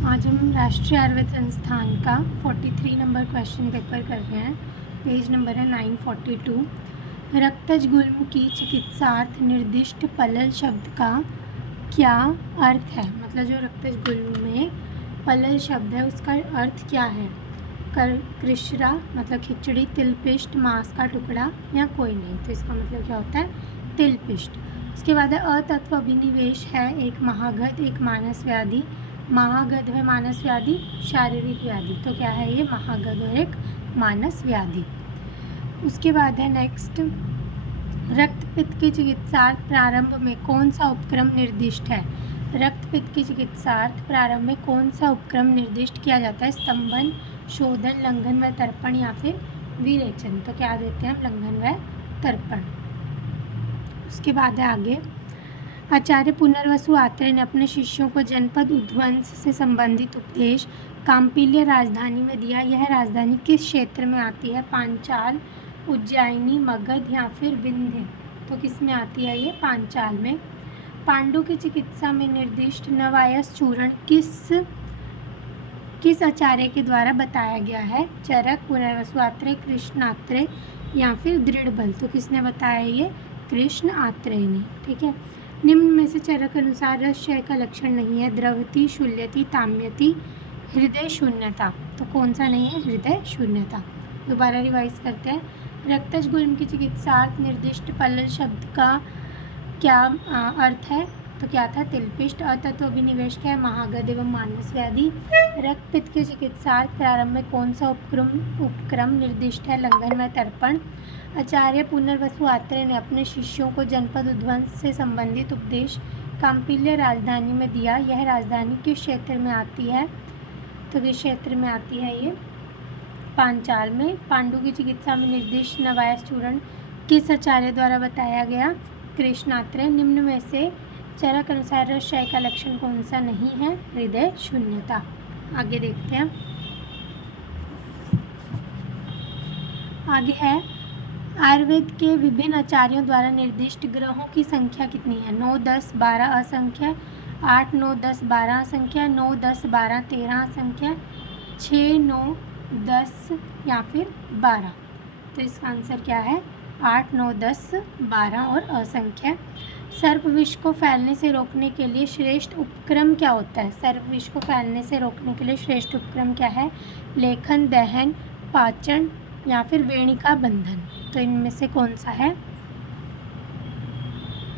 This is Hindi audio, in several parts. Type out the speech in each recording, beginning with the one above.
आज हम राष्ट्रीय आयुर्वेद संस्थान का 43 नंबर क्वेश्चन पेपर कर रहे हैं। पेज नंबर है 942। रक्तज गुल्म की चिकित्सार्थ निर्दिष्ट पलल शब्द का क्या अर्थ है। मतलब जो रक्तज गुल्म में पलल शब्द है उसका अर्थ क्या है। कृश्रा मतलब खिचड़ी, तिलपिष्ट मांस का टुकड़ा या कोई नहीं। तो इसका मतलब क्या होता है, तिलपिष्ट। उसके बाद है अतत्व अभिनिवेश है एक महागध एक मानस व्याधि। महागध है मानस व्याधि, शारीरिक व्याधि। तो क्या है ये, महागध और एक मानस व्याधि। उसके बाद है नेक्स्ट, रक्तपित्त की चिकित्सार्थ प्रारंभ में कौन सा उपक्रम निर्दिष्ट है। रक्तपित्त की चिकित्सार्थ प्रारंभ में कौन सा उपक्रम निर्दिष्ट किया जाता है। स्तंभन, शोधन, लंघन व तर्पण या फिर विरेचन। तो क्या देते हैं हम, लंघन व तर्पण। उसके बाद है आगे, आचार्य पुनर्वसु आत्रेय ने अपने शिष्यों को जनपद उध्वंस से संबंधित उपदेश काम्पिल्य राजधानी में दिया। यह राजधानी किस क्षेत्र में आती है। पांचाल, उज्जैनी, मगध या फिर विंध्य। तो किस में आती है ये, पांचाल में। पांडु की चिकित्सा में निर्दिष्ट नवायस चूर्ण किस आचार्य के द्वारा बताया गया है। चरक, पुनर्वसु आत्रेय, कृष्ण आत्रेय या फिर दृढ़बल। तो किसने बताया ये, कृष्ण आत्रेय ने। ठीक है। निम्न में से चरक अनुसार रस क्षय का लक्षण नहीं है। द्रवती, शूल्यति, ताम्यति, हृदय शून्यता। तो कौन सा नहीं है, हृदय शून्यता। दोबारा रिवाइज करते हैं। रक्तज गुल्म की चिकित्सार्थ निर्दिष्ट पलल शब्द का क्या अर्थ है। तो क्या था, तिलपिष्ट। अतत्व अभिनिवेश क्या है, महागध एवं मानस व्याधि। रक्तपित्त की चिकित्सार्थ प्रारंभ में कौन सा उपक्रम निर्दिष्ट है, लंघन व तर्पण। आचार्य पुनर्वसु आत्रेय ने अपने शिष्यों को जनपद उध्वंस से संबंधित उपदेश काम्पिल्य राजधानी में दिया। यह राजधानी किस क्षेत्र में आती है। तो किस क्षेत्र में आती है ये, पांचाल में। पांडु की चिकित्सा में निर्दिष्ट नवायस चूर्ण किस आचार्य द्वारा बताया गया, कृष्णात्रेय। निम्न में से चरक अनुसार रस क्षय का लक्षण कौन सा नहीं है, हृदय शून्यता। आगे देखते हैं। आगे है, आयुर्वेद के विभिन्न आचार्यों द्वारा निर्दिष्ट ग्रहों की संख्या कितनी है। 9, 10, 12 असंख्य, 8, 9, 10, 12 असंख्य, 9, 10, 12, 13 असंख्य, 6, 9, 10 या फिर 12। तो इसका आंसर क्या है, 8, 9, 10, 12 और असंख्य। सर्पविष को फैलने से रोकने के लिए श्रेष्ठ उपक्रम क्या होता है। सर्पविष को फैलने से रोकने के लिए श्रेष्ठ उपक्रम क्या है, लेखन, दहन, पाचन या फिर वेणिका बंधन। तो इनमें से कौन सा है,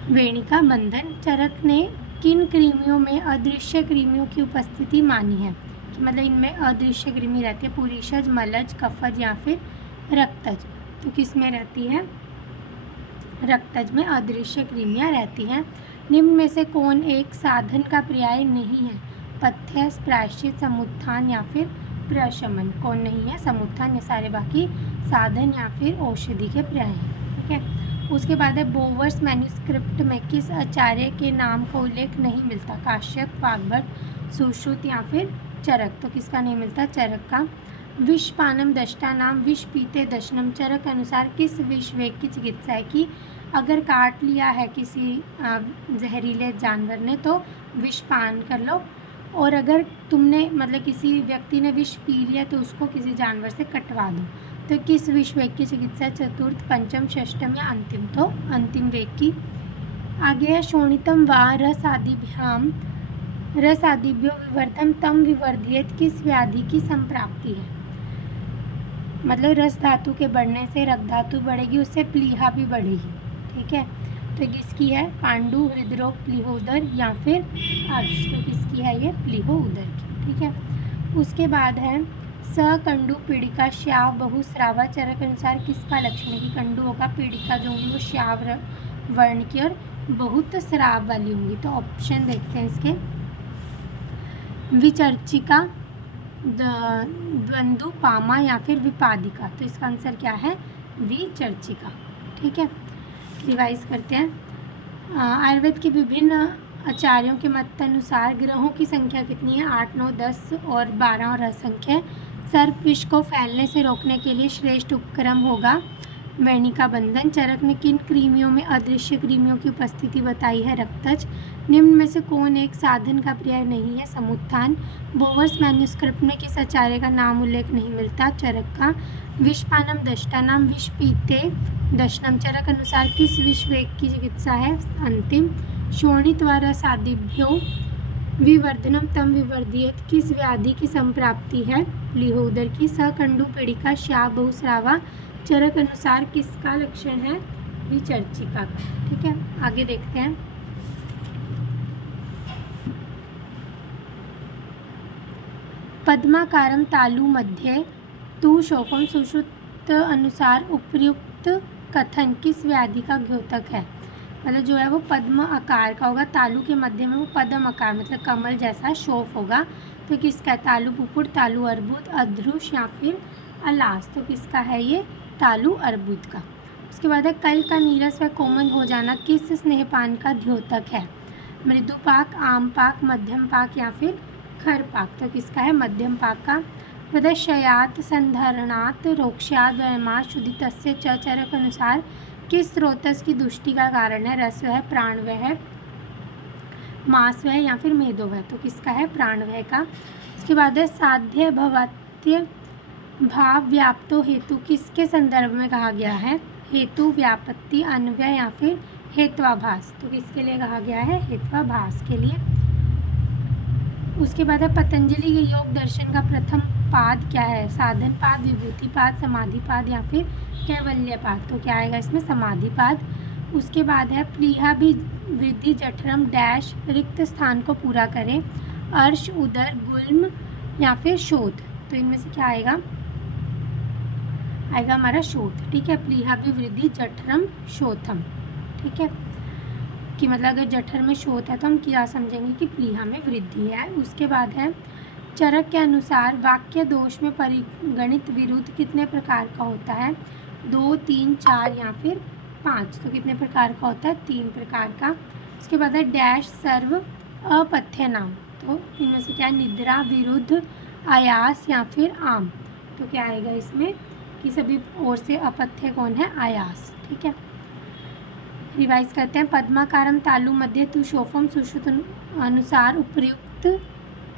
वेणिका बंधन। चरक ने किन कृमियों में अदृश्य कृमियों की उपस्थिति मानी है। कि मतलब इनमें अदृश्य कृमि रहती है, पुरीषज, मलज, कफज या फिर रक्तज। तो किस में रहती है, रक्तज में अदृश्य कृमियाँ रहती हैं। निम्न में से कौन एक साधन का पर्याय नहीं है। पथ्य, प्रायश्चित, समुत्थान या फिर प्रशमन। कौन नहीं है, समुत्थान। ये सारे बाकी साधन या फिर औषधि के पर्याय हैं। ठीक है। उसके बाद है, बोवर्स मैन्युस्क्रिप्ट में किस आचार्य के नाम का उल्लेख नहीं मिलता। काश्यप, वाग्भट, सुश्रुत या फिर चरक। तो किसका नहीं मिलता, चरक का। विषपानम दष्टा नाम, विष पीते दशनम। चरक अनुसार किस विष वेग की चिकित्सा है। कि अगर काट लिया है किसी जहरीले जानवर ने तो विष पान कर लो, और अगर तुमने मतलब किसी व्यक्ति ने विष पी लिया तो उसको किसी जानवर से कटवा दो। तो किस विष वेग की चिकित्सा, चतुर्थ, पंचम, षष्टम या अंतिम। तो अंतिम वेग की। आगे है, शोणितम व रसादिभ्याम रसादिभ्यो विवर्धम तम विवर्धियत किस व्याधि की संप्राप्ति है। मतलब रस धातु के बढ़ने से रक्त धातु बढ़ेगी, उससे प्लीहा भी बढ़ेगी। ठीक है। तो किसकी है, पांडु, हृदरोग, प्लीहोदर या फिर अर्श। तो किसकी है ये, प्लीहोदर की। ठीक है। उसके बाद है, सकंडु पीड़िका श्याव बहुस्रावा। चरक अनुसार किसका लक्षण है। कि कंडु होगा, पीड़िका जो होंगी वो श्याव वर्ण की और बहुत स्राव वाली होंगी। तो ऑप्शन देखते हैं इसके, विचर्चिका, द्वंद्व, पामा या फिर विपादिका। तो इसका आंसर क्या है, विचर्चिका। ठीक है। रिवाइज करते हैं। आयुर्वेद के विभिन्न आचार्यों के मत अनुसार ग्रहों की संख्या कितनी है, 8, 9, 10 और 12 और असंख्य। सर्पविष को फैलने से रोकने के लिए श्रेष्ठ उपक्रम होगा वेणिका बंधन। चरक ने किन कृमियों में अदृश्य कृमियों की उपस्थिति बताई है? रक्तज। निम्न में से कौन एक साधन का पर्याय नहीं है? समुत्थान। बोवर्स मैन्युस्क्रिप्ट में किस आचार्य का नाम उल्लेख नहीं मिलता? चरक का। विषपानम दष्टानाम विष पीते दशनम। चरक अनुसार किस विषवेग की चिकित्सा है? अंतिम। शोणित्वारा सादिभ्यो विवर्धनम तम विवर्धियत किस व्याधि की संप्राप्ति है? लिहोदर की। सकंडू पीड़िका श्या बहुस्रावा चरक अनुसार किसका लक्षण है? विचर्चिका का। ठीक है, आगे देखते हैं। पद्माकारम तालु मध्य तु शोफम सुश्रुत अनुसार उपयुक्त कथन किस व्याधि का द्योतक है? मतलब जो है वो पद्म आकार का होगा, तालु के मध्य में वो पद्म आकार मतलब कमल जैसा शोफ होगा। तो किसका? तालु पुपुर, तालु अर्बुद, अध्रुष या फिर अलास। तो किसका है ये? तालु अर्बुद का। उसके बाद है कल का नीरस व कोमल हो जाना किस स्नेहपान का द्योतक है? मृदुपाक, आम पाक, मध्यम पाक या फिर खर पाक। तो किसका है? मध्यम पाक का। प्रदशयात संधारणात रोक्षाद वयमा शुद्धितस्य च चरक अनुसार किस स्रोतस की दुष्टि का कारण है? रस वह, प्राण वह, मास वह या फिर मेदो वह। तो किसका है? प्राण वह का। उसके बाद है साध्य भवत्य भाव व्याप्तो हेतु किसके संदर्भ में कहा गया है? हेतु, व्यापत्ति, अन्वय या फिर हेत्वाभास। तो किसके लिए कहा गया है? हेत्वाभास के लिए। उसके बाद है पतंजलि के योग दर्शन का प्रथम पाद क्या है? साधन पाद, विभूति पाद, समाधि पाद या फिर कैवल्य पाद। तो क्या आएगा इसमें? समाधि पाद। उसके बाद है प्लीहा भी वृद्धि जठरम डैश रिक्त स्थान को पूरा करें, अर्श, उदर, गुल्म या फिर शोध। तो इनमें से क्या आएगा? आएगा हमारा शोथ। ठीक है, प्लीहा भी वृद्धि जठरम शोथम। ठीक है, कि मतलब अगर जठर में शोथ है तो हम क्या समझेंगे कि प्लीहा में वृद्धि है। उसके बाद है चरक के अनुसार वाक्य दोष में परिगणित विरुद्ध कितने प्रकार का होता है? 2, 3, 4 या फिर 5। तो कितने प्रकार का होता है? 3 प्रकार का। उसके बाद है डैश सर्व अपथ्य नाम। तो इनमें से क्या है? निद्रा, विरुद्ध, आयास या फिर आम। तो क्या आएगा इसमें कि सभी ओर से अपथ्य कौन है? आयास। ठीक है, रिवाइज करते हैं। पद्माकारम तालु मध्य तु शोफम सुश्रुत अनुसार उपयुक्त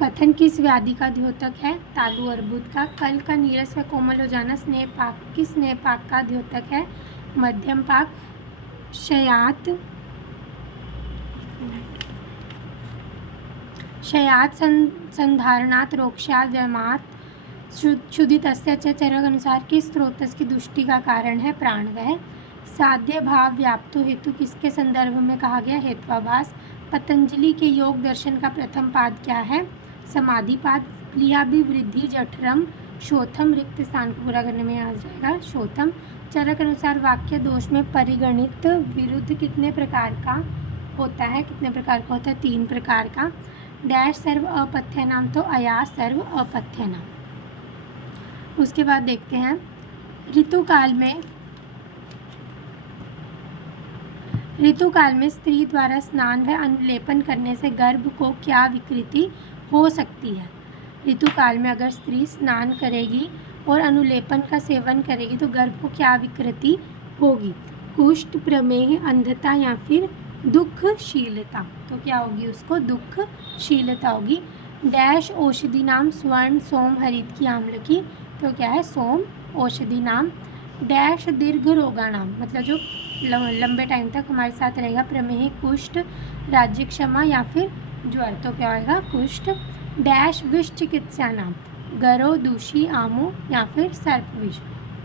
कथन किस व्याधि का द्योतक है? तालु अर्बुद का। कल का नीरस व कोमल हो जाना स्नेह पाक किस स्नेह पाक का द्योतक है? मध्यम पाक। शयात संधारणात रोक्षात व्यमात शुद्धितस्य च चरक अनुसार किस स्रोतस की दुष्टि का कारण है? प्राणवह। साध्य भाव व्याप्तो हेतु किसके संदर्भ में कहा गया? हेत्वाभास। पतंजलि के योग दर्शन का प्रथम पाद क्या है? समाधि पाद। प्लीहाभि वृद्धि जठरम शोथम रिक्त स्थान को पूरा करने में आ जाएगा शोथम। चरक अनुसार वाक्य दोष में परिगणित विरुद्ध कितने प्रकार का होता है? कितने प्रकार का होता है? 3 प्रकार का। डैश सर्व अपथ्य नाम। तो अयास सर्व अपथ्य नाम। उसके बाद देखते हैं ऋतुकाल में स्त्री द्वारा स्नान व अनुलेपन करने से गर्भ को क्या विकृति हो सकती है? ऋतुकाल में अगर स्त्री स्नान करेगी और अनुलेपन का सेवन करेगी तो गर्भ को क्या विकृति होगी? कुष्ठ, प्रमेह, अंधता या फिर दुखशीलता। तो क्या होगी उसको? दुखशीलता होगी। डैश औषधि नाम स्वर्ण, सोम, हरित की, आम्ल की। तो क्या है? सोम औषधि नाम। डैश दीर्घ रोगा नाम, मतलब जो लंबे टाइम तक हमारे साथ रहेगा। प्रमेह, कुष्ठ, राज्य क्षमा या फिर ज्वर। तो क्या होगा? कुष्ठ। डैश विष चिकित्सा नाम, गरो, दूषी, आमो या फिर सर्प विष।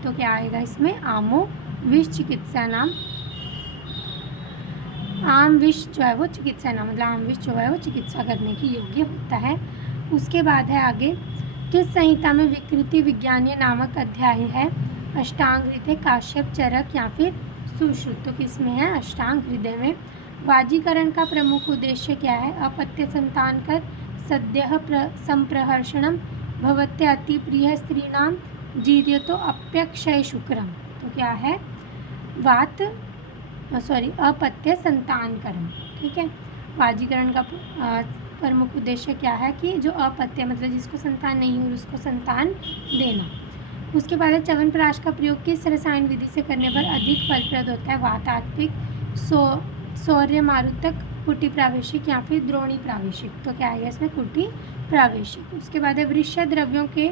तो क्या आएगा इसमें? आमो विष चिकित्सा नाम। आम विष जो है वो चिकित्सा नाम, मतलब आम विष जो है वो चिकित्सा करने की योग्य होता है। उसके बाद है आगे किस संहिता में विकृति विज्ञानीय नामक अध्याय है? अष्टांग हृदय, काश्यप, चरक या फिर सुश्रुत। तो किस में है? अष्टांग हृदय में। वाजीकरण का प्रमुख उद्देश्य क्या है? अपत्य संतान कर सद्यः संप्रहर्षणम भवत्य अति प्रिय स्त्रीणाम जीर्यतो अप्यक्षय शुक्रम। तो क्या है? अपत्य संतानकरण। ठीक है, वाजीकरण का प्रमुख उद्देश्य क्या है? कि जो अपत्य मतलब जिसको संतान नहीं हुई उसको संतान देना। उसके बाद है च्यवनप्राश का प्रयोग किस रसायन विधि से करने पर अधिक फलप्रद होता है? वातात्विक, सौर्य मारुतक, कुटी प्रावेशिक या फिर द्रोणी प्रावेशिक। तो क्या आएगा इसमें? कुटी प्रावेशिक। उसके बाद है वृक्ष द्रव्यों के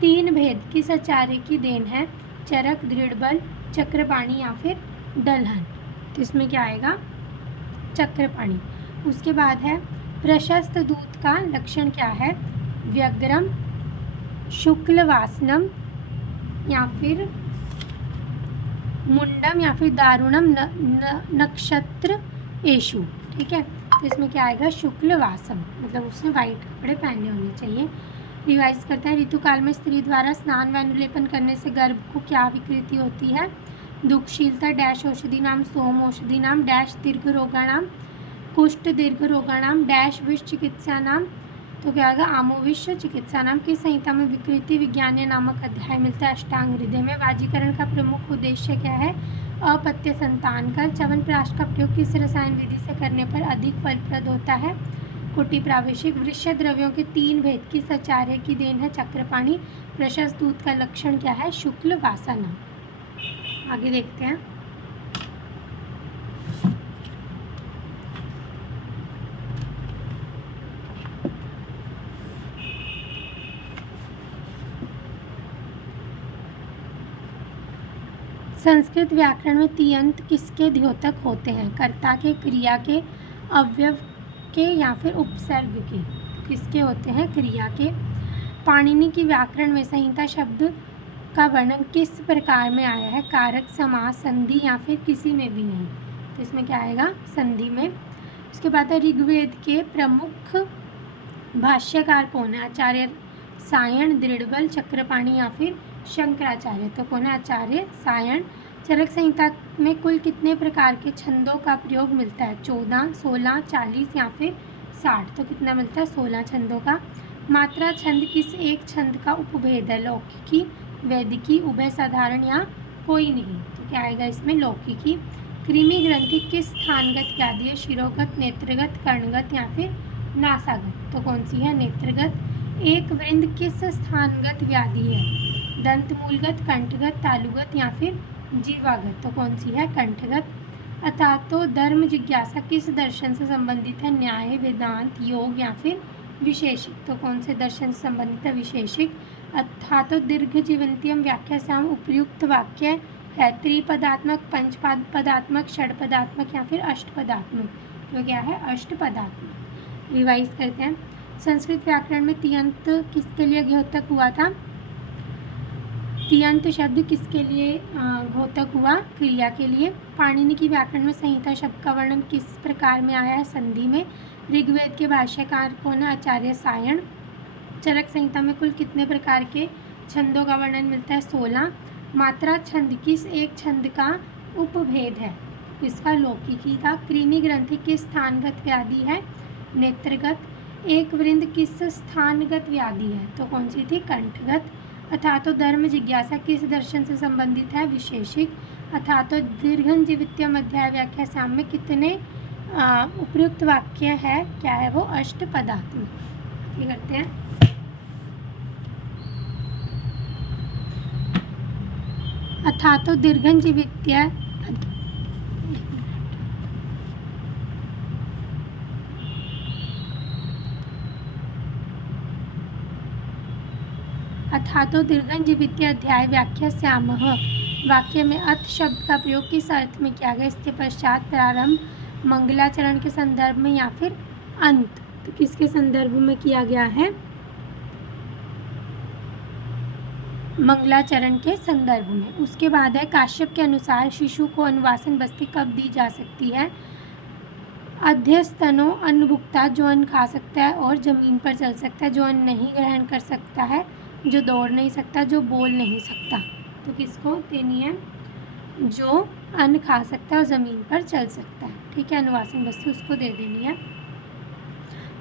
3 भेद किस आचार्य की देन है? चरक, दृढ़बल, चक्रपाणी या फिर दलहन। तो इसमें क्या आएगा? चक्रपाणी। उसके बाद है प्रशस्त दूत का लक्षण क्या है? व्यग्रम, शुक्ल वासनम या फिर मुंडम या फिर दारुणम नक्षत्र एशु। ठीक है, तो इसमें क्या आएगा? शुक्ल वासम, मतलब उसने वाइट कपड़े पहने होने चाहिए। रिवाइज करते हैं। ऋतुकाल में स्त्री द्वारा स्नान व अनुलेपन करने से गर्भ को क्या विकृति होती है? दुखशीलता, डैश औषधि नाम, सोम औषधि नाम, डैश दीर्घ रोगाणाम, कुष्ठ दीर्घ रोगाणाम, डैश विष चिकित्सा नाम। तो क्या होगा? आमोविष चिकित्सा नाम। किस संहिता में विकृति विज्ञान नामक अध्याय मिलता है? अष्टांग हृदय में। वाजीकरण का प्रमुख उद्देश्य क्या है? अपत्य संतान का। च्यवनप्राश का प्रयोग किस रसायन विधि से करने पर अधिक फलप्रद होता है? कुटी प्रावेशिक। वृक्ष द्रव्यों के 3 भेद किस आचार्य की देन है? चक्रपाणी। प्रशस्त दूत का लक्षण क्या है? शुक्ल वासना। आगे देखते हैं। संस्कृत व्याकरण में तियंत किसके द्योतक होते हैं? कर्ता के, क्रिया के, अव्यव के या फिर उपसर्ग के? किसके होते हैं? क्रिया के। पाणिनि की व्याकरण में संहिता शब्द का वर्णन किस प्रकार में आया है? कारक, समास, संधि या फिर किसी में भी नहीं। तो इसमें क्या आएगा? संधि में। उसके बाद है ऋग्वेद के प्रमुख भाष्यकार कौन है? आचार्य सायण, दृढ़बल, चक्रपाणी या फिर शंकराचार्य। तो कौन है? आचार्य सायण। चरक संहिता में कुल कितने प्रकार के छंदों का प्रयोग मिलता है? 14, 16, 40 या फिर 60। तो कितना मिलता है? 16 छंदों का। मात्रा छंद किस एक छंद का उपभेद है? लौकिकी, वैदिकी, उभय साधारण या कोई नहीं। तो क्या आएगा इसमें? लौकिकी। कृमि ग्रंथि किस स्थानगत व्याधि है? शिरोगत, नेत्रगत, कर्णगत या फिर नासागत। तो कौन सी है? नेत्रगत। एक वृंद किस स्थानगत व्याधि है? दंतमूलगत, कंठगत, तालुगत या फिर जीवागत। तो कौन सी है? कंठगत। अथातो धर्म जिज्ञासा किस दर्शन से संबंधित है? न्याय, वेदांत, योग या फिर विशेषिक। तो कौन से दर्शन से संबंधित है? विशेषिक। अथातो दीर्घ जीवंतियम व्याख्या से हम उपयुक्त वाक्य है? त्रिपदात्मक, पंचपदात्मक, षडपदात्मक या फिर अष्टपदात्मक। तो क्या है? अष्टपदात्मक। रिवाइज करते हैं। संस्कृत व्याकरण में तियंत किसके लिए द्योतक हुआ था? तियंत शब्द किसके लिए द्योतक हुआ? क्रिया के लिए। पाणिनि की व्याकरण में संहिता शब्द का वर्णन किस प्रकार में आया है? संधि में। ऋग्वेद के भाष्यकार कौन है? आचार्य सायण। चरक संहिता में कुल कितने प्रकार के छंदों का वर्णन मिलता है? 16। मात्रा छंद किस एक छंद का उपभेद है? इसका लौकिकी का। कृमि ग्रंथि किस स्थानगत व्याधि है? नेत्रगत। एक वृंद किस स्थानगत व्याधि है? तो कौन सी थी? कंठगत। अथातो धर्म जिज्ञासा किस दर्शन से संबंधित है? विशेषिक। अथातो दीर्घन जीवित्यम अध्याय व्याख्या साम में कितने उपयुक्त वाक्य है? क्या है वो? अष्टपदात्मक। ये करते हैं। अथातो दीर्घन जीवित्य अथातो दीर्घन जीवित्य अध्याय व्याख्या श्यामः वाक्य में अथ शब्द का प्रयोग किस अर्थ में किया गया? इसके पश्चात, प्रारंभ, मंगलाचरण के संदर्भ में या फिर अंत। तो किसके संदर्भ में किया गया है? मंगलाचरण के संदर्भ में। उसके बाद है काश्यप के अनुसार शिशु को अनुवासन बस्ती कब दी जा सकती है? अध्यस्तनो अन्नभुक्ता, जो अन्न खा सकता है और जमीन पर चल सकता है, जो अन्न नहीं ग्रहण कर सकता है, जो दौड़ नहीं सकता, जो बोल नहीं सकता। तो किसको देनी है? जो अन्न खा सकता है और ज़मीन पर चल सकता है। ठीक है, अनुवासन बस्ती उसको दे देनी है।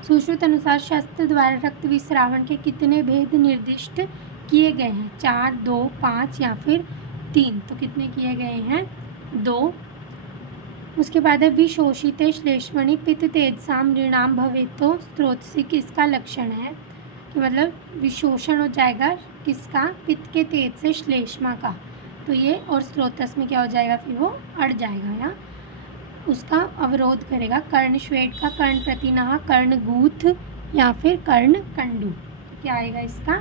सुश्रुत अनुसार शस्त्र द्वारा रक्त विस्रावण के कितने भेद निर्दिष्ट किए गए हैं? 4, 2, 5 या फिर 3। तो कितने किए गए हैं? 2। उसके बाद है विशोषिते श्लेष्मणि पित्त तेजसाम नृणाम भवेतो स्त्रोतसी किसका लक्षण है? कि मतलब विशोषण हो जाएगा किसका, पित्त के तेज से श्लेष्मा का, तो ये और स्रोतस में क्या हो जाएगा, फिर वो अड़ जाएगा या उसका अवरोध करेगा। कर्णश्वेट का कर्ण प्रतिनाह, कर्णगूथ या फिर कर्णकंडू, क्या आएगा इसका,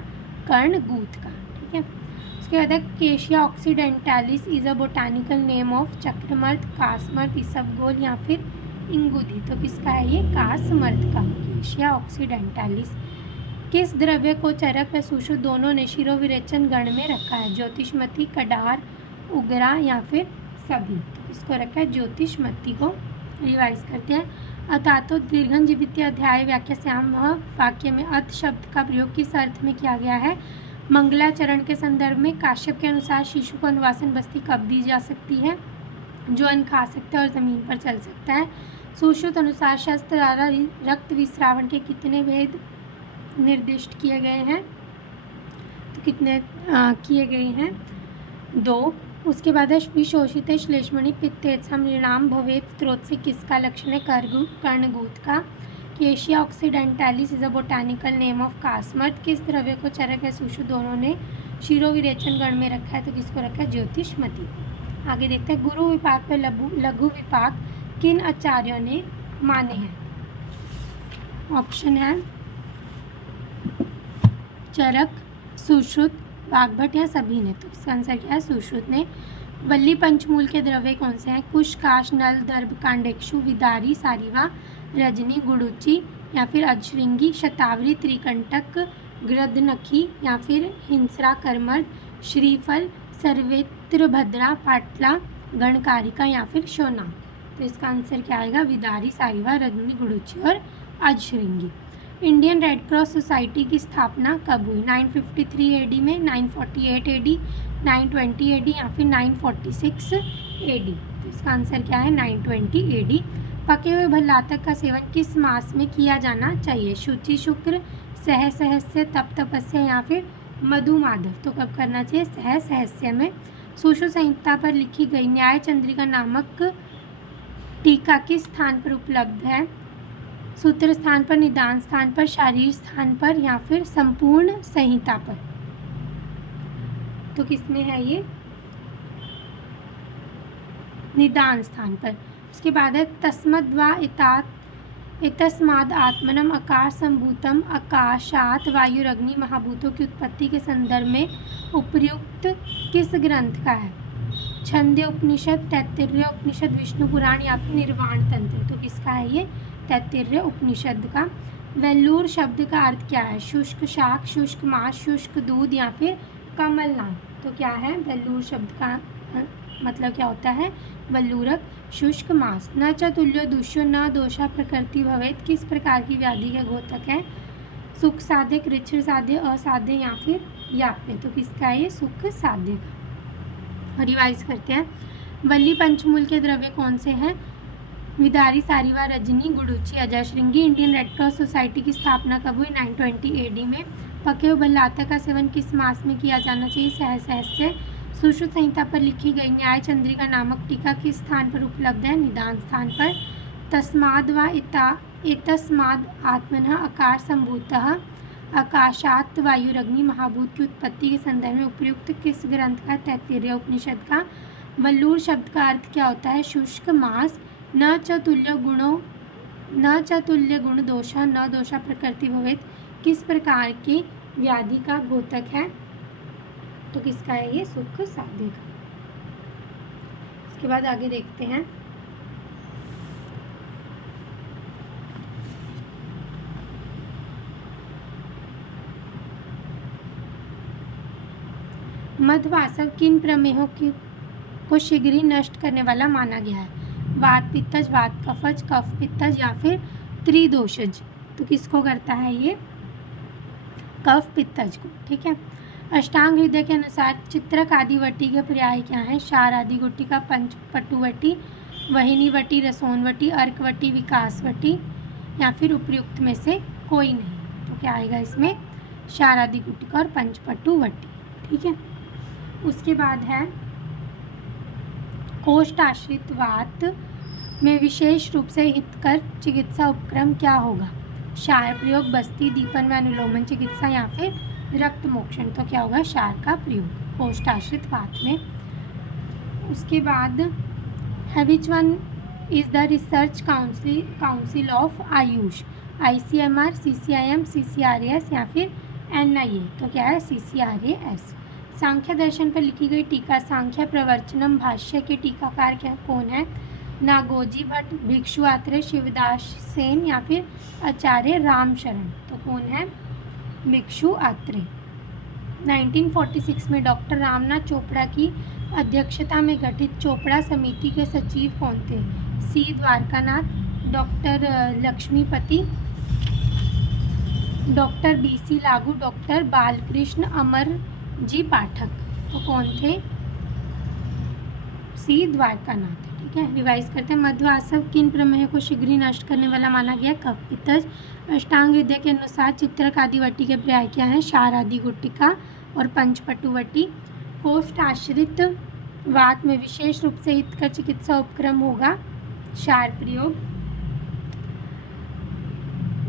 कर्णगूथ का। ठीक है, उसके बाद है Cassia occidentalis is a botanical name of चक्रमर्द, कासमर्द, इसबगोल या फिर इंगुदी, तो किसका है ये, कासमर्द का, केशिया ऑक्सीडेंटालिस। किस द्रव्य को चरक व सुश्रुत दोनों ने शिरोविरेचन गण में रखा है, ज्योतिषमती, कडार, उग्रा या फिर सभी, तो इसको रखा है ज्योतिषमती को। रिवाइज करते हैं। अतातो दीर्घन जीवित अध्याय व्याख्यास्याम वाक्य में अत शब्द का प्रयोग किस अर्थ में किया गया है, मंगलाचरण के संदर्भ में। काश्यप के अनुसार शिशु को अनुवासन बस्ती कब दी जा सकती है, जो अन्न खा सकता है और ज़मीन पर चल सकता है। सुश्रुत अनुसार शस्त्र द्वारा रक्त विस्रावण के कितने भेद निर्दिष्ट किए गए हैं, तो कितने किए गए हैं, 2। उसके बाद है विशोषित श्लेष्मणि पित्तेत्सम नृणाम भवेत स्त्रोत से किसका लक्षण है, कर्णगूथ का। Cassia occidentalis is a botanical name of कासमर्द। किस द्रव्य को चरक व सुश्रुत दोनों ने शिरोविरेचन गण में रखा है, तो किसको रखा है, ज्योतिषमती। आगे देखते हैं, गुरु विपाक व लघु विपाक किन आचार्यों ने माने हैं। ऑप्शन है चरक, सुश्रुत, वाग्भट या सभी ने, तो इसका आंसर क्या है, सुश्रुत ने। वल्ली पंचमूल के द्रव्य कौन से हैं, कुश, काश, नल, दर्भ, कांडेक्षु, विदारी, सारिवा, रजनी, गुड़ुचि या फिर अजश्रृंगी, शतावरी, त्रिकंटक, गृध्रनखी या फिर हिंसरा, करमर्द, श्रीफल, सर्वेत्र भद्रा, पाटला, गणकारिका या फिर शोना, तो इसका आंसर क्या आएगा, विदारी, सारिवा, रजनी, गुड़ुचि और अजश्रृंगी। इंडियन रेड क्रॉस सोसाइटी की स्थापना कब हुई, 953 एडी में, 948 एडी, 920 एडी या फिर 946 एडी, तो इसका आंसर क्या है, 920 एडी। पके हुए भल्लातक का सेवन किस मास में किया जाना चाहिए, शुचि, शुक्र, सहस्स्य, तप, तपस्या या फिर मधुमाधव, तो कब करना चाहिए, सहस्स्य में। सुश्रुत संहिता पर लिखी गई न्याय चंद्रिका नामक टीका किस स्थान पर उपलब्ध है, सूत्र स्थान पर, निदान स्थान पर, शारीर स्थान पर या फिर संपूर्ण संहिता पर, तो किसमें है ये, निदान स्थान पर। उसके बाद है तस्मद्वा एतस्माद् आत्मनम आकाश संभूतम आकाशात वायुरग्नि महाभूतों की उत्पत्ति के संदर्भ में उपर्युक्त किस ग्रंथ का है, छंदे उपनिषद, तैत्तिरीय उपनिषद, विष्णु पुराण या फिर निर्वाण तंत्र, तो किसका है ये, तैत्तिरीय उपनिषद का। वेल्लूर शब्द का अर्थ क्या है, शुष्क शाक, शुष्क मांस, शुष्क दूध या फिर कमलनाथ, तो क्या है, वेल्लूर शब्द का मतलब क्या होता है, वल्लूरक, शुष्क मांस। न चातुल्यो दुष्यो न दोषा प्रकृति भवेत किस प्रकार की व्याधि के घोतक है, सुख साध्य, कृच्छ्र साध्य, असाध्य या फिर याप्य, तो किसका है ये, सुख साध्य का। रिवाइज करते हैं, वल्ली पंचमूल के द्रव्य कौन से हैं, विदारी, सारिवा, रजनी, गुड़ुचि, अजश्रृंगी। इंडियन रेड क्रॉस सोसाइटी की स्थापना कब हुई, 920 एडी में। पके हुए भल्लातक का सेवन किस मास में किया जाना चाहिए, सहस्स्य। सुश्रुत संहिता पर लिखी गई न्याय चंद्रिका नामक टीका किस स्थान पर उपलब्ध है, निदान स्थान पर। तस्माद् वा एतस्माद् आत्मनः आकाश संभूतः आकाशात् वायुरग्नि महाभूत की उत्पत्ति के संदर्भ में उपयुक्त किस ग्रंथ का, तैत्तिरीय उपनिषद का। वल्लूर शब्द का अर्थ क्या होता है, शुष्क मांस। न चातुल्य गुण दोषा न दोषा प्रकृति भवेत किस प्रकार की व्याधि का घोतक है, तो किसका है ये, सुख साध्य का। इसके बाद आगे देखते हैं, मधवासव किन प्रमेहों को शीघ्र ही नष्ट करने वाला माना गया है, वात पित्तज, वात कफज, कफ पित्तज या फिर त्रिदोषज, तो किसको करता है ये, कफ पित्तज को। ठीक है, अष्टांग हृदय के अनुसार चित्रक आदि वटी के पर्याय क्या हैं, शार आदि गुटिका, पंचपटुवटी, वहिनीवटी, रसोनवटी, अर्कवटी, विकासवटी या फिर उपयुक्त में से कोई नहीं, तो क्या आएगा इसमें, शार आदि गुटिका और पंचपटुवटी। ठीक है, उसके बाद है कोष्ठ आश्रित वात में विशेष रूप से हितकर चिकित्सा उपक्रम क्या होगा, क्षार प्रयोग, बस्ती दीपन में अनुलोमन चिकित्सा या फिर रक्त मोक्षण। तो क्या होगा, क्षार का प्रयोग कोष्ठ आश्रित वात में। उसके बाद है which one is the research council of AYUSH, ICMR, CCIM, CCRAS या फिर NIA। तो क्या है, CCRAS। सांख्य दर्शन पर लिखी गई टीका सांख्य प्रवर्चनम भाष्य के टीकाकार क्या कौन है, नागोजी भट्ट, भिक्षु आत्रेय, शिवदास सेन या फिर आचार्य रामशरण। तो कौन है, भिक्षु आत्रेय। 1946 में डॉक्टर रामनाथ चोपड़ा की अध्यक्षता में गठित चोपड़ा समिति के सचिव कौन थे, C Dwarkanath, doctor Lakshmipati, doctor BC Lagu, doctor Balkrishna Amarji Pathak. तो कौन थे, C द्वारकानाथ। ठीक है, रिवाइज करते हैं। मध्य आसव किन प्रमेय को शीघ्र ही नष्ट करने वाला माना गया, कफ पित्तज। अष्टांग हृदय के अनुसार चित्रक आदि वटी के पर्याय क्या हैं, क्षार आदि गुट्टिका और पंचपटुवटी। कोष्ठ आश्रित वात में विशेष रूप से हित का चिकित्सा उपक्रम होगा क्षार प्रयोग।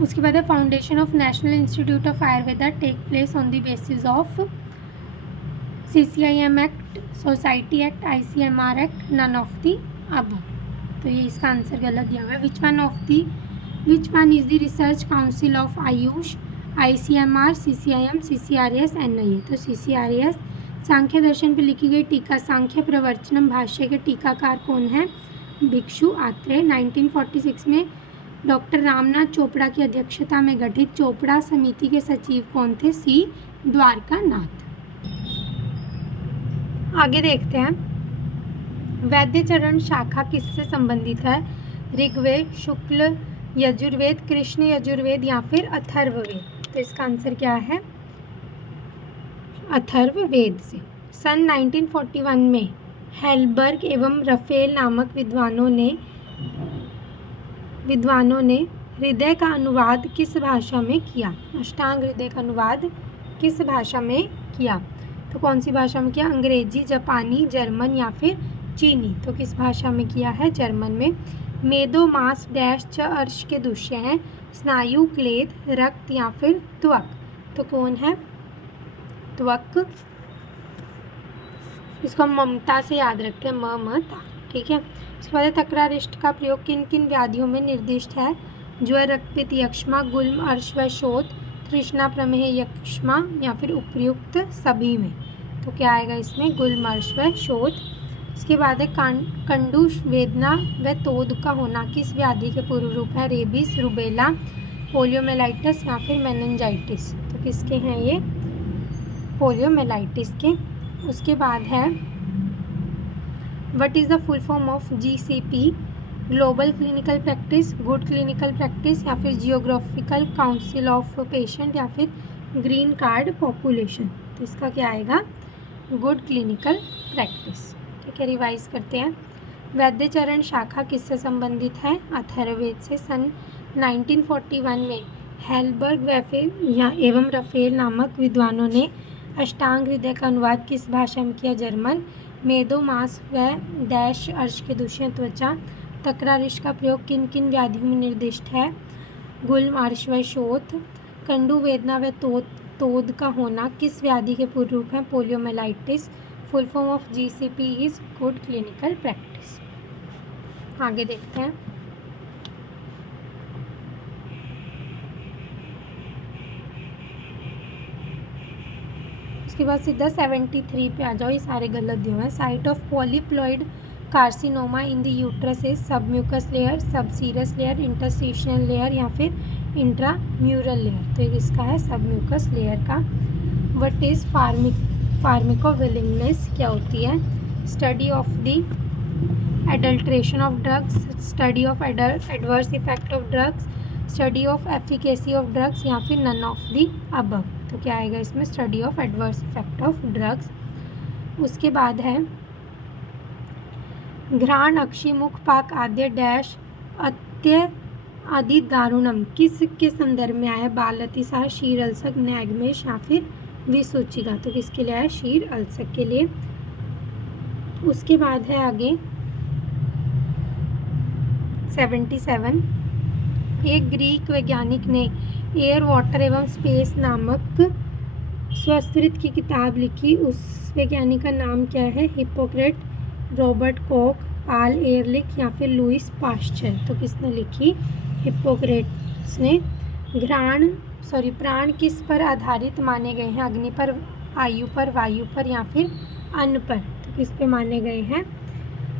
उसके बाद है foundation of national institute of Ayurveda take place on the basis of CCIM act, society act, ICMR act, none of the above. तो ये इसका आंसर गलत दिया हुआ है। Which one is the research council of AYUSH, ICMR, CCIM, CCRAS, NIA। तो CCRAS। सांख्य दर्शन पर लिखी गई टीका सांख्य प्रवर्चनम भाष्य के टीकाकार कौन है, भिक्षु आत्रेय। 1946 में डॉक्टर रामनाथ चोपड़ा की अध्यक्षता में गठित चोपड़ा समिति के सचिव कौन थे, C द्वारकानाथ। आगे देखते हैं, वैद्य चरण शाखा किससे संबंधित है, ऋग्वेद, शुक्ल यजुर्वेद, कृष्ण यजुर्वेद या फिर अथर्ववेद। तो इसका आंसर क्या है, अथर्ववेद से। सन 1941 में हेल्बर्ग एवं रफेल नामक विद्वानों ने हृदय का अनुवाद किस भाषा में किया, अष्टांग हृदय का अनुवाद किस भाषा में किया। तो कौन सी भाषा में किया, अंग्रेजी, जापानी, जर्मन या फिर चीनी। तो किस भाषा में किया है, जर्मन में। मेदो मांस डैश च अर्श के दूषय हैं, स्नायु, क्लेद, रक्त या फिर त्वक। तो कौन है, त्वक। इसको हम ममता से याद रखते हैं, ममता। ठीक है, इसके बाद तक्रारिष्ट का प्रयोग किन किन व्याधियों में निर्दिष्ट है, ज्वर, रक्तपित्त, यक्ष्मा, गुल्म, अर्श व शोथ, तृष्णा, प्रमेह, यक्ष्मा या फिर उपयुक्त सभी में। तो क्या आएगा इसमें, गुल्म, अर्श व शोथ। इसके बाद है कंडू वेदना व तोद का होना किस व्याधि के पूर्व रूप है, रेबीज, रुबेला, पोलियोमेलाइटिस या फिर मेनिंजाइटिस। तो किसके हैं ये, पोलियोमेलाइटिस के। उसके बाद है what is the full form of GCP, global clinical practice, good clinical practice या फिर जियोग्राफिकल काउंसिल ऑफ पेशेंट या फिर ग्रीन कार्ड पॉपुलेशन। तो इसका क्या आएगा, गुड क्लिनिकल प्रैक्टिस। ठीक है, रिवाइज करते हैं। वैद्य चरण शाखा किससे संबंधित है, अथर्ववेद से। सन 1941 में हेल्बर्ग एवं रफेल नामक विद्वानों ने अष्टांग हृदय का अनुवाद किस भाषा में किया, जर्मन। मेदो मांस व डैश अर्श के दूषित त्वचा, तक्रारिश का प्रयोग किन किन व्याधियों में निर्दिष्ट है, गुल्म, अर्श व शोथ। कंडू वेदना व तोद का होना किस व्याधि के पूर्व रूप है, poliomyelitis. Full form of GCP is good clinical practice. आगे देखते हैं, उसके बाद सीधा 73 पे आ जाओ, ये सारे गलत दिए हुए हैं। Site of polyploid carcinoma in the uterus is submucous layer, subserous layer, interstitial layer या फिर इंट्राम्यूरल लेयर। तो इसका है सबम्यूकस लेयर का। व्हाट इज फार्मिकोविलिंगनेस, क्या होती है, study of the adulteration of drugs, study of adverse effect of drugs, study of efficacy of drugs या फिर नन ऑफ द अबव। तो क्या आएगा इसमें, study of adverse effect of drugs. उसके बाद है घ्राण, अक्षी, मुख, पाक, आद्य डैश अत्य आदि दारुणम किस के संदर्भ में आया, बाल अतिसार, शीर अल्सक, नैगमेश या फिर विसूचिका। तो किसके लिए आया, शीर अल्सक के लिए। उसके बाद है आगे 77 एक ग्रीक वैज्ञानिक ने एयर वाटर एवं स्पेस नामक स्वस्तित्व की किताब लिखी। उस वैज्ञानिक का नाम क्या है? हिप्पोक्रेट, रॉबर्ट कॉक, पाल एयरलिख या फिर लुईस पाश्चर। तो किसने लिखी? हिप्पोक्रेट्स ने। प्राण किस पर आधारित माने गए हैं? अग्नि पर, आयु पर, वायु पर या फिर अन्न पर? तो किस पे माने गए हैं?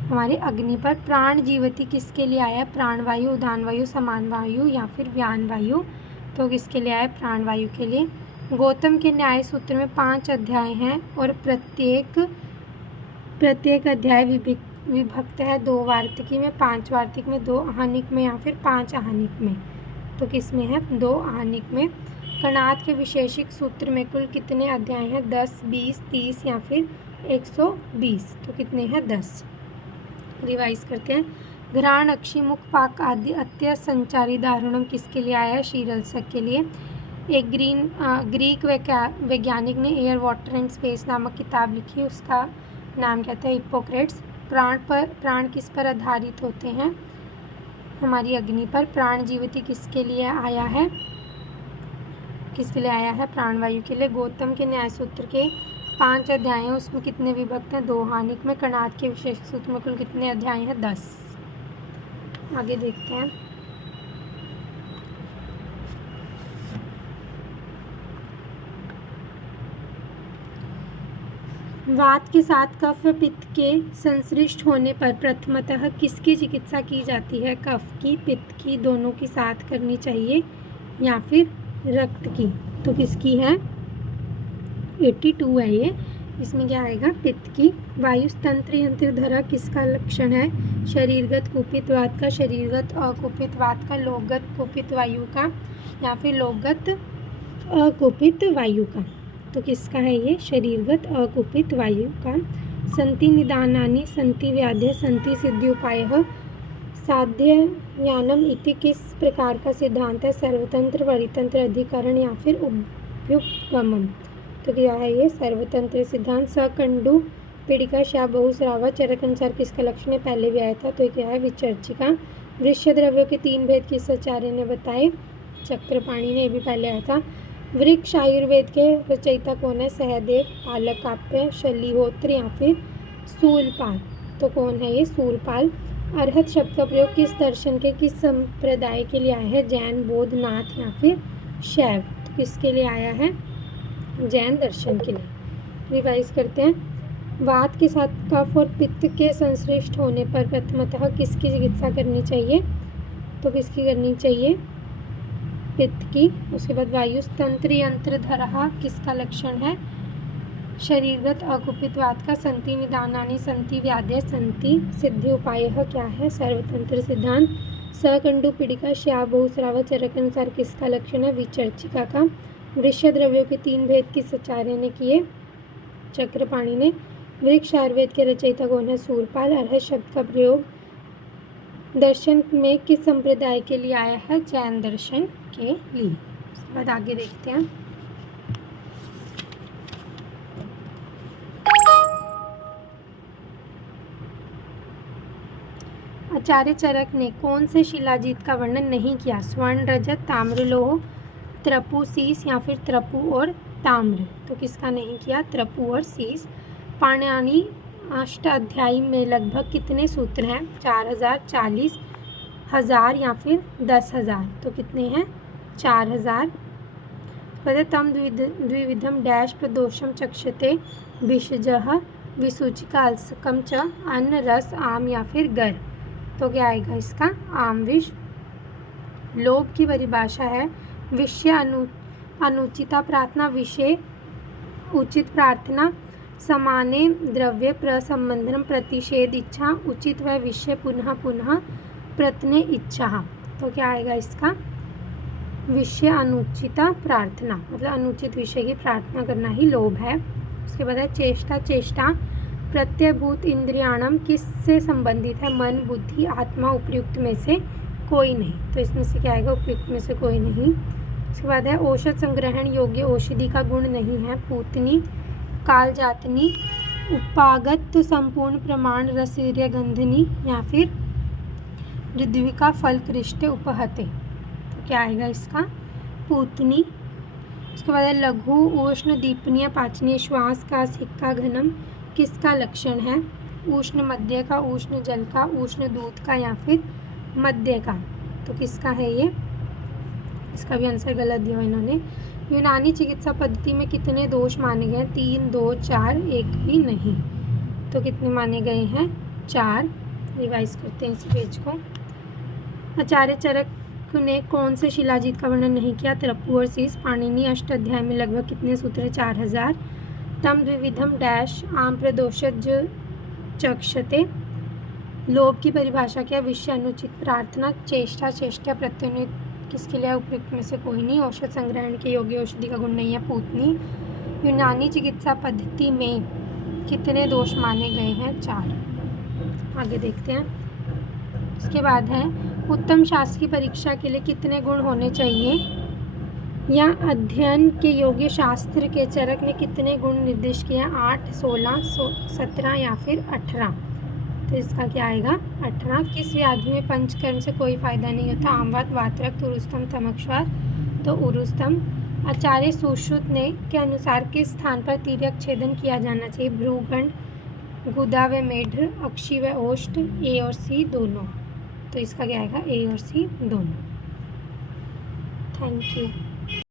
हमारे अग्नि पर। प्राण जीवति किसके लिए आया? प्राणवायु, उदान वायु, समान वायु या फिर व्यान वायु? तो किसके लिए आया? प्राणवायु के लिए। गौतम के न्याय सूत्र में 5 अध्याय हैं और प्रत्येक अध्याय विभक्त है 2 वार्तिकी में, 5 वार्तिक में, 2 आहनिक में या फिर 5 आहनिक में। तो किस में है? 2 आहनिक में। कणाद के विशेषिक सूत्र में कुल कितने अध्याय हैं? 10, 20, 30 या फिर 120। तो कितने हैं? 10। रिवाइज करते हैं। घ्राण, अक्षी, मुख, पाक आदि अत्य संचारी दारुणम किसके लिए आया है? शीरलसक के लिए। एक ग्रीक वैज्ञानिक ने एयर वाटर एंड स्पेस नामक किताब लिखी। उसका नाम कहते हैं हिप्पोक्रेट्स। प्राण किस पर आधारित होते हैं? हमारी अग्नि पर। प्राण जीवति किसके लिए आया है? किसके लिए आया है? प्राणवायु के लिए। गौतम के न्याय सूत्र के 5 अध्याय हैं, उसमें कितने विभक्त हैं? 2 आहनिक में। कणाद के विशेष सूत्र में कुल कितने अध्याय हैं? 10। आगे देखते हैं। वात के साथ कफ व पित्त के संश्लिष्ट होने पर प्रथमतः किसकी चिकित्सा की जाती है? कफ की, पित्त की, दोनों की साथ करनी चाहिए या फिर रक्त की? तो किसकी है? 82 है ये। इसमें क्या आएगा? पित्त की। वायुस्तंत्र यंत्रधरा किसका लक्षण है? शरीरगत कुपित वात का, शरीरगत अकुपित वात का, लोकगत कुपित वायु का या फिर लोकगत अकुपित वायु का? तो किसका है ये? शरीरगत अकुपित वायु का। संति निदानानि संति व्याधे संति सिद्ध्युपायः साध्ययानम इति किस प्रकार का सिद्धांत है? सर्वतंत्र, परितंत्र, अधिकरण या फिर उभयुपगमम? तो क्या है ये? सर्वतंत्र सिद्धांत। सकंडु पीड़िका शा बहुस्रावा चरक अनुसार किसका लक्षण है? पहले भी आया था। तो क्या है? विचर्चिका। वृक्ष द्रव्यों के 3 भेद किस आचार्य ने बताए? चक्रपाणि ने। ये भी पहले आया था। वृक्ष आयुर्वेद के रचयिता कौन है? सहदेव, पालकाप्य, शलिहोत्र या फिर सूलपाल? तो कौन है ये? सूलपाल। अरहत शब्द का प्रयोग किस दर्शन के, किस संप्रदाय के लिए आया है? जैन, बौद्ध, नाथ या फिर शैव? तो किसके लिए आया है? जैन दर्शन के लिए। रिवाइज करते हैं। वात के साथ कफ और पित्त के संश्लिष्ट होने पर प्रथमतः किसकी चिकित्सा करनी चाहिए? तो किसकी करनी चाहिए? पित्त की। उसके बाद वायुस्तंत्र यंत्रधरा किसका लक्षण है? शरीरगत अकुपित वात का। संति निदानानि संति व्याधे संति सिद्ध्युपायः क्या है? सर्वतंत्र सिद्धांत। सकंडु पीड़िका श्या बहुस्रावा चरक अनुसार किसका लक्षण है? विचर्चिका का। वृक्ष द्रव्यों के 3 भेद किस आचार्य ने किए? चक्रपाणि ने। वृक्ष आयुर्वेद के रचयिता कौन है? सूरपाल। अरहत शब्द का प्रयोग दर्शन में किस संप्रदाय के लिए आया है? जैन दर्शन के लिए। उसके बाद आगे देखते हैं। आचार्य चरक ने कौन से शिलाजीत का वर्णन नहीं किया? स्वर्ण, रजत, ताम्र, लोह, त्रपु, शीस या फिर त्रपु और ताम्र? तो किसका नहीं किया? त्रपु और शीस। पाणिनि अष्टाध्यायी में लगभग कितने सूत्र हैं? 4000, 40,000 या फिर 10,000? तो कितने हैं? 4000। तम द्विविधम डैश प्रदोषम चक्षते विषजः विसूचिका अलसकम च अन्न, रस, आम या फिर गर? तो क्या आएगा इसका? आम विष। लोभ की परिभाषा है विषय अनुचिता प्रार्थना, विषय उचित प्रार्थना, समाने द्रव्य प्रसंबंधन, प्रतिषेध इच्छा, उचित व विषय पुनः पुनः प्रत्यय इच्छा। तो क्या आएगा इसका? विषय अनुचिता प्रार्थना, मतलब अनुचित विषय की प्रार्थना करना ही लोभ है। उसके बाद है चेष्टा। चेष्टा प्रत्ययभूत इंद्रियाणम किससे संबंधित है? मन, बुद्धि, आत्मा, उपयुक्त में से कोई नहीं। तो इसमें से क्या आएगा? उपयुक्त में से कोई नहीं। उसके बाद है औषध संग्रहण योग्य औषधि का गुण नहीं है? पूतनी, कालजातनी, उपागत, संपूर्ण प्रमाण, रसीर्य गंधनी या फिर ऋद्विका फल कृष्ट उपहते? क्या आएगा इसका? पूतनी। उसके बाद है लघु उष्ण दीपनीय पाचनीय श्वास का सिक्का घनम किसका लक्षण है? उष्ण मध्य का, उष्ण जल का, उष्ण दूध का या फिर मध्य का। तो किसका है ये? इसका भी आंसर गलत दिया इन्होंने। यूनानी चिकित्सा पद्धति में कितने दोष माने गए? 3, 2, 4, एक भी नहीं। तो कितने माने गए हैं? 4। रिवाइज करते हैं इस पेज को। आचार्य चरक ने कौन से शिलाजीत का वर्णन नहीं किया? तरप्पु और शीश। पाणिनि अष्टाध्याय में लगभग कितने सूत्र हैं? 4000। तम द्विविधम डैश आम प्रदोषज चक्षते। लोभ की परिभाषा क्या? विषय, अनुचित प्रार्थना, चेष्टा, चेष्टा प्रत्युन्नति किसके लिए? उपयुक्त में से कोई नहीं। औषध संग्रहण के योग्य औषधि का गुण नहीं है, पूतनी। यूनानी चिकित्सा पद्धति में कितने दोष माने गए हैं? 4। आगे देखते हैं। इसके बाद है उत्तम शास्त्र की परीक्षा के लिए कितने गुण होने चाहिए? या अध्ययन के योग्य शास्त्र के चरक ने कितने गुण निर्दिष्ट किए हैं? 8, 16, 17 या फिर 18। तो इसका क्या आएगा? 18। किस व्याधि में पंचकर्म से कोई फायदा नहीं होता? आमवात, वातरक्त, उरुस्तम, तमक्षवात। तो उरुस्तम। आचार्य सुश्रुत ने के अनुसार किस स्थान पर तिर्यक छेदन किया जाना चाहिए? भ्रूगंड, गुदा व मेढ्र, अक्षी व ओष्ठ, ए और सी दोनों। तो इसका क्या आएगा? ए और सी दोनों। Thank you.